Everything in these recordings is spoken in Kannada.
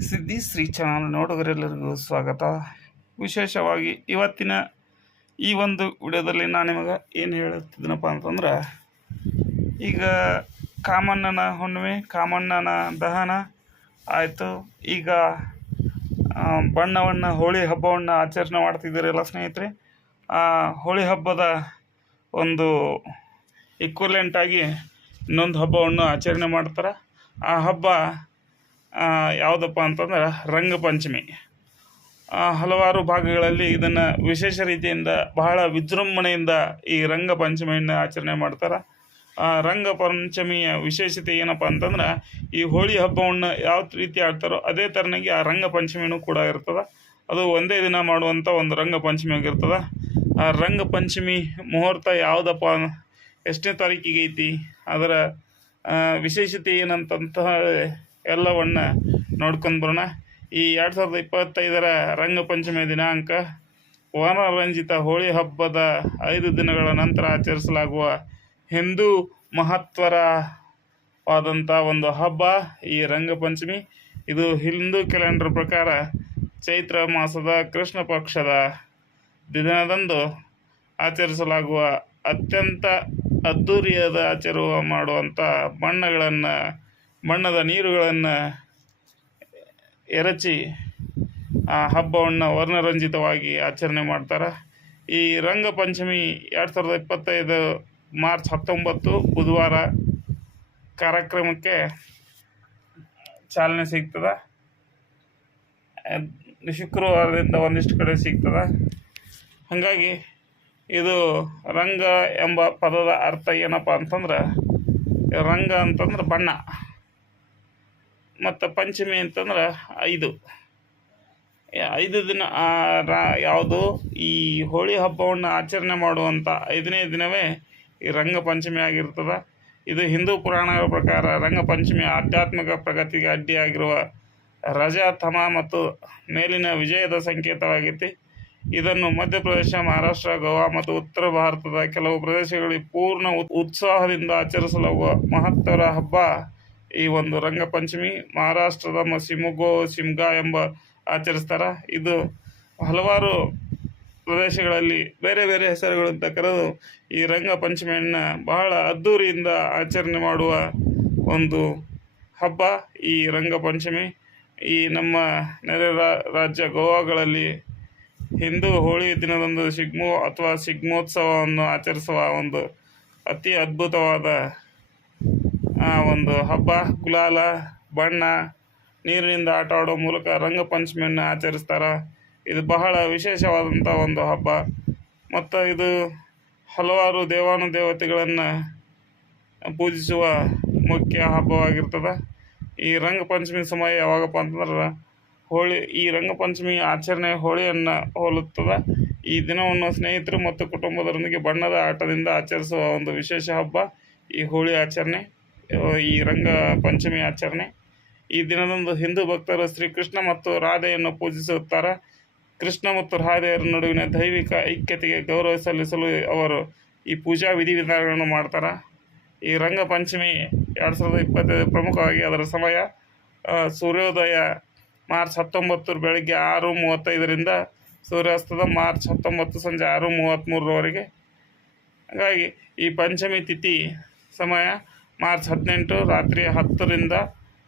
ಸಿದ್ಧಿ ಶ್ರೀ ಚಾನಲ್ ನೋಡುಗರೆಲ್ಲರಿಗೂ ಸ್ವಾಗತ. ವಿಶೇಷವಾಗಿ ಇವತ್ತಿನ ಈ ಒಂದು ವಿಡಿಯೋದಲ್ಲಿ ನಾನು ನಿಮಗೆ ಏನು ಹೇಳುತ್ತಿದ್ದೀನಪ್ಪ ಅಂತಂದ್ರೆ, ಈಗ ಕಾಮಣ್ಣನ ಹುಣ್ಣಿಮೆ, ಕಾಮಣ್ಣನ ದಹನ ಆಯಿತು. ಈಗ ಬಣ್ಣವನ್ನು, ಹೋಳಿ ಹಬ್ಬವನ್ನು ಆಚರಣೆ ಮಾಡ್ತಿದ್ದೀರಲ್ಲ ಸ್ನೇಹಿತರೆ. ಆ, ಹೋಳಿ ಹಬ್ಬದ ಒಂದು ಇಕ್ವಲೆಂಟಾಗಿ ಇನ್ನೊಂದು ಹಬ್ಬವನ್ನು ಆಚರಣೆ ಮಾಡ್ತಾರೆ. ಆ ಹಬ್ಬ ಯಾವುದಪ್ಪ ಅಂತಂದ್ರೆ ರಂಗಪಂಚಮಿ. ಹಲವಾರು ಭಾಗಗಳಲ್ಲಿ ಇದನ್ನು ವಿಶೇಷ ರೀತಿಯಿಂದ ಬಹಳ ವಿಜೃಂಭಣೆಯಿಂದ ಈ ರಂಗಪಂಚಮಿಯನ್ನು ಆಚರಣೆ ಮಾಡ್ತಾರೆ. ರಂಗಪಂಚಮಿಯ ವಿಶೇಷತೆ ಏನಪ್ಪ ಅಂತಂದ್ರೆ ಈ ಹೋಳಿ ಹಬ್ಬವನ್ನು ಯಾವ ರೀತಿ ಆಡ್ತಾರೋ ಅದೇ ಥರನಾಗಿ ಆ ರಂಗಪಂಚಮಿನೂ ಕೂಡ ಇರ್ತದೆ. ಅದು ಒಂದೇ ದಿನ ಮಾಡುವಂಥ ಒಂದು ರಂಗಪಂಚಮಿ ಆಗಿರ್ತದೆ ಆ ರಂಗಪಂಚಮಿ ಮುಹೂರ್ತ ಯಾವುದಪ್ಪ ಎಷ್ಟನೇ ತಾರೀಕಿಗೆ ಐತಿ ಅದರ ವಿಶೇಷತೆ ಏನಂತಂತ ಎಲ್ಲವನ್ನ ನೋಡ್ಕೊಂಡು ಬರೋಣ. ಈ ಎರಡು ಸಾವಿರದ ಇಪ್ಪತ್ತೈದರ ರಂಗಪಂಚಮಿ ದಿನಾಂಕ ವರ್ಣರಂಜಿತ ಹೋಳಿ ಹಬ್ಬದ ಐದು ದಿನಗಳ ನಂತರ ಆಚರಿಸಲಾಗುವ ಹಿಂದೂ ಮಹತ್ವರವಾದಂಥ ಒಂದು ಹಬ್ಬ ಈ ರಂಗಪಂಚಮಿ. ಇದು ಹಿಂದೂ ಕ್ಯಾಲೆಂಡರ್ ಪ್ರಕಾರ ಚೈತ್ರ ಮಾಸದ ಕೃಷ್ಣ ಪಕ್ಷದ ದಿನದಂದು ಆಚರಿಸಲಾಗುವ ಅತ್ಯಂತ ಅದ್ಧೂರಿಯಾದ ಆಚರುವ ಮಾಡುವಂಥ ಬಣ್ಣಗಳನ್ನು ಬಣ್ಣದ ನೀರುಗಳನ್ನು ಎರಚಿ ಆ ಹಬ್ಬವನ್ನು ವರ್ಣರಂಜಿತವಾಗಿ ಆಚರಣೆ ಮಾಡ್ತಾರೆ. ಈ ರಂಗಪಂಚಮಿ ಎರಡು ಸಾವಿರದ ಇಪ್ಪತ್ತೈದು ಮಾರ್ಚ್ ಹತ್ತೊಂಬತ್ತು ಬುಧವಾರ ಕಾರ್ಯಕ್ರಮಕ್ಕೆ ಚಾಲನೆ ಸಿಗ್ತದೆ. ಶುಕ್ರವಾರದಿಂದ ಒಂದಿಷ್ಟು ಕಡೆ ಸಿಗ್ತದೆ. ಹಾಗಾಗಿ ಇದು ರಂಗ ಎಂಬ ಪದದ ಅರ್ಥ ಏನಪ್ಪ ಅಂತಂದ್ರೆ, ರಂಗ ಅಂತಂದ್ರೆ ಬಣ್ಣ. ಮತ್ತು ಪಂಚಮಿ ಅಂತಂದ್ರೆ ಐದು. ಐದು ದಿನ ರಾ- ಯಾವುದು? ಈ ಹೋಳಿ ಹಬ್ಬವನ್ನು ಆಚರಣೆ ಮಾಡುವಂಥ ಐದನೇ ದಿನವೇ ಈ ರಂಗಪಂಚಮಿ ಆಗಿರ್ತದೆ. ಇದು ಹಿಂದೂ ಪುರಾಣಗಳ ಪ್ರಕಾರ ರಂಗಪಂಚಮಿ ಆಧ್ಯಾತ್ಮಿಕ ಪ್ರಗತಿಗೆ ಅಡ್ಡಿಯಾಗಿರುವ ರಜಾ, ತಮ ಮತ್ತು ಮೇಲಿನ ವಿಜಯದ ಸಂಕೇತವಾಗಿದೆ ಇದನ್ನು ಮಧ್ಯಪ್ರದೇಶ, ಮಹಾರಾಷ್ಟ್ರ, ಗೋವಾ ಮತ್ತು ಉತ್ತರ ಭಾರತದ ಕೆಲವು ಪ್ರದೇಶಗಳಲ್ಲಿ ಪೂರ್ಣ ಉತ್- ಉತ್ಸಾಹದಿಂದ ಆಚರಿಸಲಾಗುವ ಮಹತ್ತರ ಹಬ್ಬ ಈ ಒಂದು ರಂಗಪಂಚಮಿ ಮಹಾರಾಷ್ಟ್ರದ ಮ- ಸಿಮ್ಗ ಎಂಬ ಆಚರಿಸ್ತಾರೆ. ಇದು ಹಲವಾರು ಪ್ರದೇಶಗಳಲ್ಲಿ ಬೇರೆ ಬೇರೆ ಹೆಸರುಗಳಿಂದ ಕರೆದು ಈ ರಂಗಪಂಚಮಿಯನ್ನು ಬಹಳ ಅದ್ಧೂರಿಯಿಂದ ಆಚರಣೆ ಮಾಡುವ ಒಂದು ಹಬ್ಬ ಈ ರಂಗಪಂಚಮಿ. ಈ ನಮ್ಮ ನೆರೆ ರಾಜ್ಯ ಗೋವಾಗಳಲ್ಲಿ ಹಿಂದೂ ಹೋಳಿ ದಿನದಂದು ಸಿಗ್ಮೋ ಅಥವಾ ಸಿಗ್ಮೋತ್ಸವವನ್ನು ಆಚರಿಸುವ ಒಂದು ಅತಿ ಅದ್ಭುತವಾದ ಒಂದು ಹಬ್ಬ, ಗುಲಾಲ, ಬಣ್ಣ, ನೀರಿನಿಂದ ಆಟ ಆಡೋ ಮೂಲಕ ರಂಗಪಂಚಮಿಯನ್ನು ಆಚರಿಸ್ತಾರೆ. ಇದು ಬಹಳ ವಿಶೇಷವಾದಂಥ ಒಂದು ಹಬ್ಬ. ಮತ್ತು ಇದು ಹಲವಾರು ದೇವತೆಗಳನ್ನು ಪೂಜಿಸುವ ಮುಖ್ಯ ಹಬ್ಬವಾಗಿರ್ತದೆ. ಈ ರಂಗಪಂಚಮಿ ಸಮಯ ಯಾವಾಗಪ್ಪ ಅಂತಂದ್ರೆ ಹೋಳಿ, ಈ ರಂಗಪಂಚಮಿ ಆಚರಣೆ ಹೋಳಿಯನ್ನು ಹೋಲುತ್ತದೆ. ಈ ದಿನವನ್ನು ಸ್ನೇಹಿತರು ಮತ್ತು ಕುಟುಂಬದೊಂದಿಗೆ ಬಣ್ಣದ ಆಟದಿಂದ ಆಚರಿಸುವ ಒಂದು ವಿಶೇಷ ಹಬ್ಬ ಈ ಹೋಳಿ ಆಚರಣೆ. ಈ ರಂಗ ಪಂಚಮಿ ಆಚರಣೆ. ಈ ದಿನದಂದು ಹಿಂದೂ ಭಕ್ತರು ಶ್ರೀಕೃಷ್ಣ ಮತ್ತು ರಾಧೆಯನ್ನು ಪೂಜಿಸುತ್ತಾರೆ. ಕೃಷ್ಣ ಮತ್ತು ರಾಧೆಯರ ನಡುವಿನ ದೈವಿಕ ಐಕ್ಯತೆಗೆ ಗೌರವ ಸಲ್ಲಿಸಲು ಅವರು ಈ ಪೂಜಾ ವಿಧಿವಿಧಾನಗಳನ್ನು ಮಾಡ್ತಾರೆ. ಈ ರಂಗ ಪಂಚಮಿ ಎರಡು ಸಾವಿರದ ಇಪ್ಪತ್ತೈದು ಪ್ರಮುಖವಾಗಿ ಅದರ ಸಮಯ ಸೂರ್ಯೋದಯ ಮಾರ್ಚ್ ಹತ್ತೊಂಬತ್ತರ ಬೆಳಗ್ಗೆ ಆರು ಮೂವತ್ತೈದರಿಂದ ಸೂರ್ಯಾಸ್ತದ ಮಾರ್ಚ್ ಹತ್ತೊಂಬತ್ತು ಸಂಜೆ ಆರು ಮೂವತ್ತ್ಮೂರರವರೆಗೆ ಹಾಗಾಗಿ ಈ ಪಂಚಮಿ ತಿಥಿ ಸಮಯ ಮಾರ್ಚ್ ಹದಿನೆಂಟು, ರಾತ್ರಿ ಹತ್ತರಿಂದ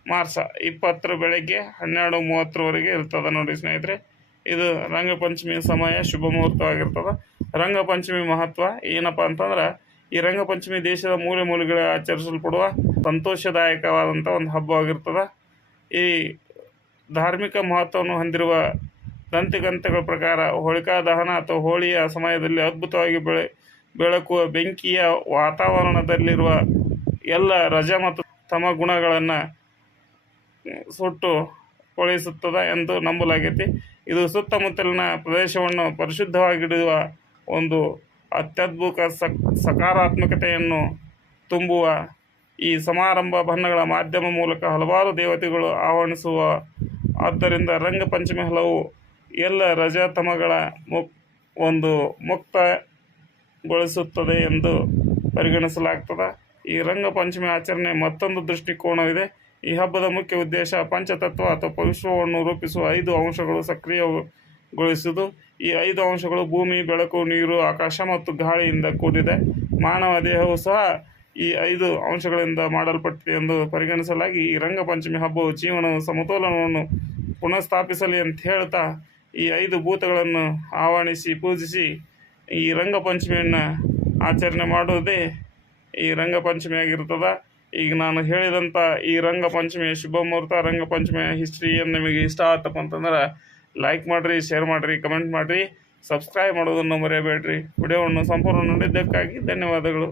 ಮಾರ್ಚ್ ಇಪ್ಪತ್ತರ ಬೆಳಗ್ಗೆ ಹನ್ನೆರಡು ಮೂವತ್ತರವರೆಗೆ ಇರ್ತದೆ ನೋಡಿ ಸ್ನೇಹಿತರೆ. ಇದು ರಂಗಪಂಚಮಿ ಸಮಯ, ಶುಭ ಮುಹೂರ್ತವಾಗಿರ್ತದೆ ರಂಗಪಂಚಮಿ ಮಹತ್ವ ಏನಪ್ಪ ಅಂತಂದ್ರೆ, ಈ ರಂಗಪಂಚಮಿ ದೇಶದ ಮೂಲೆ ಮೂಲೆಗಳ ಆಚರಿಸಲ್ಪಡುವ ಸಂತೋಷದಾಯಕವಾದಂಥ ಒಂದು ಹಬ್ಬವಾಗಿರ್ತದೆ ಈ ಧಾರ್ಮಿಕ ಮಹತ್ವವನ್ನು ಹೊಂದಿರುವ ದಂತಿಗಂತೆಗಳ ಪ್ರಕಾರ ಹೋಳಿಕಾ ದಹನ ಅಥವಾ ಹೋಳಿಯ ಸಮಯದಲ್ಲಿ ಅದ್ಭುತವಾಗಿ ಬೆಳೆ, ಬೆಳಕುವ ಬೆಂಕಿಯ ವಾತಾವರಣದಲ್ಲಿರುವ ಎಲ್ಲ ರಜ ಮತ್ತು ತಮ ಗುಣಗಳನ್ನು ಸುಟ್ಟು ಕೊಳಿಸುತ್ತದೆ ಎಂದು ನಂಬಲಾಗೈತಿ. ಇದು ಸುತ್ತಮುತ್ತಲಿನ ಪ್ರದೇಶವನ್ನು ಪರಿಶುದ್ಧವಾಗಿಡುವ ಒಂದು ಅತ್ಯದ್ಭುತ ಸಕ್, ಸಕಾರಾತ್ಮಕತೆಯನ್ನು ತುಂಬುವ ಈ ಸಮಾರಂಭ ಬಣ್ಣಗಳ ಮಾಧ್ಯಮ ಮೂಲಕ ಹಲವಾರು ದೇವತೆಗಳು ಆಹ್ವಾನಿಸುವ. ಆದ್ದರಿಂದ ರಂಗಪಂಚಮಿ ಹಲವು ಎಲ್ಲ ರಜತಮಗಳ ಮುಕ್, ಒಂದು ಮುಕ್ತಗೊಳಿಸುತ್ತದೆ ಎಂದು ಪರಿಗಣಿಸಲಾಗ್ತದೆ. ಈ ರಂಗಪಂಚಮಿ ಆಚರಣೆ ಮತ್ತೊಂದು ದೃಷ್ಟಿಕೋನವಿದೆ. ಈ ಹಬ್ಬದ ಮುಖ್ಯ ಉದ್ದೇಶ ಪಂಚತತ್ವ ಅಥವಾ ವಿಶ್ವವನ್ನು ರೂಪಿಸುವ ಐದು ಅಂಶಗಳು ಸಕ್ರಿಯಗೊಳಿಸುವುದು. ಈ ಐದು ಅಂಶಗಳು ಭೂಮಿ, ಬೆಳಕು, ನೀರು, ಆಕಾಶ ಮತ್ತು ಗಾಳಿಯಿಂದ ಕೂಡಿದೆ. ಮಾನವ ದೇಹವು ಸಹ ಈ ಐದು ಅಂಶಗಳಿಂದ ಮಾಡಲ್ಪಟ್ಟಿದೆ ಎಂದು ಪರಿಗಣಿಸಲಾಗಿ ಈ ರಂಗಪಂಚಮಿ ಹಬ್ಬವು ಜೀವನ ಸಮತೋಲನವನ್ನು ಪುನಃಸ್ಥಾಪಿಸಲಿ ಅಂತ ಹೇಳ್ತಾ ಈ ಐದು ಭೂತಗಳನ್ನು ಆಹ್ವಾನಿಸಿ, ಪೂಜಿಸಿ ಈ ರಂಗಪಂಚಮಿಯನ್ನು ಆಚರಣೆ ಮಾಡೋದೇ ಈ ರಂಗಪಂಚಮಿ ಆಗಿರ್ತದೆ. ಈಗ ನಾನು ಹೇಳಿದಂಥ ಈ ರಂಗಪಂಚಮಿಯ ಶುಭ ಮುಹೂರ್ತ ರಂಗಪಂಚಮಿಯ ಹಿಸ್ಟ್ರಿ ಏನು ನಿಮಗೆ ಇಷ್ಟ ಆತಪ್ಪ ಅಂತಂದ್ರೆ ಲೈಕ್ ಮಾಡಿರಿ ಶೇರ್ ಮಾಡಿರಿ ಕಮೆಂಟ್ ಮಾಡಿರಿ. ಸಬ್ಸ್ಕ್ರೈಬ್ ಮಾಡೋದನ್ನು ಮರೆಯಬೇಡ್ರಿ. ವಿಡಿಯೋವನ್ನು ಸಂಪೂರ್ಣ ನೋಡಿದ್ದಕ್ಕಾಗಿ ಧನ್ಯವಾದಗಳು.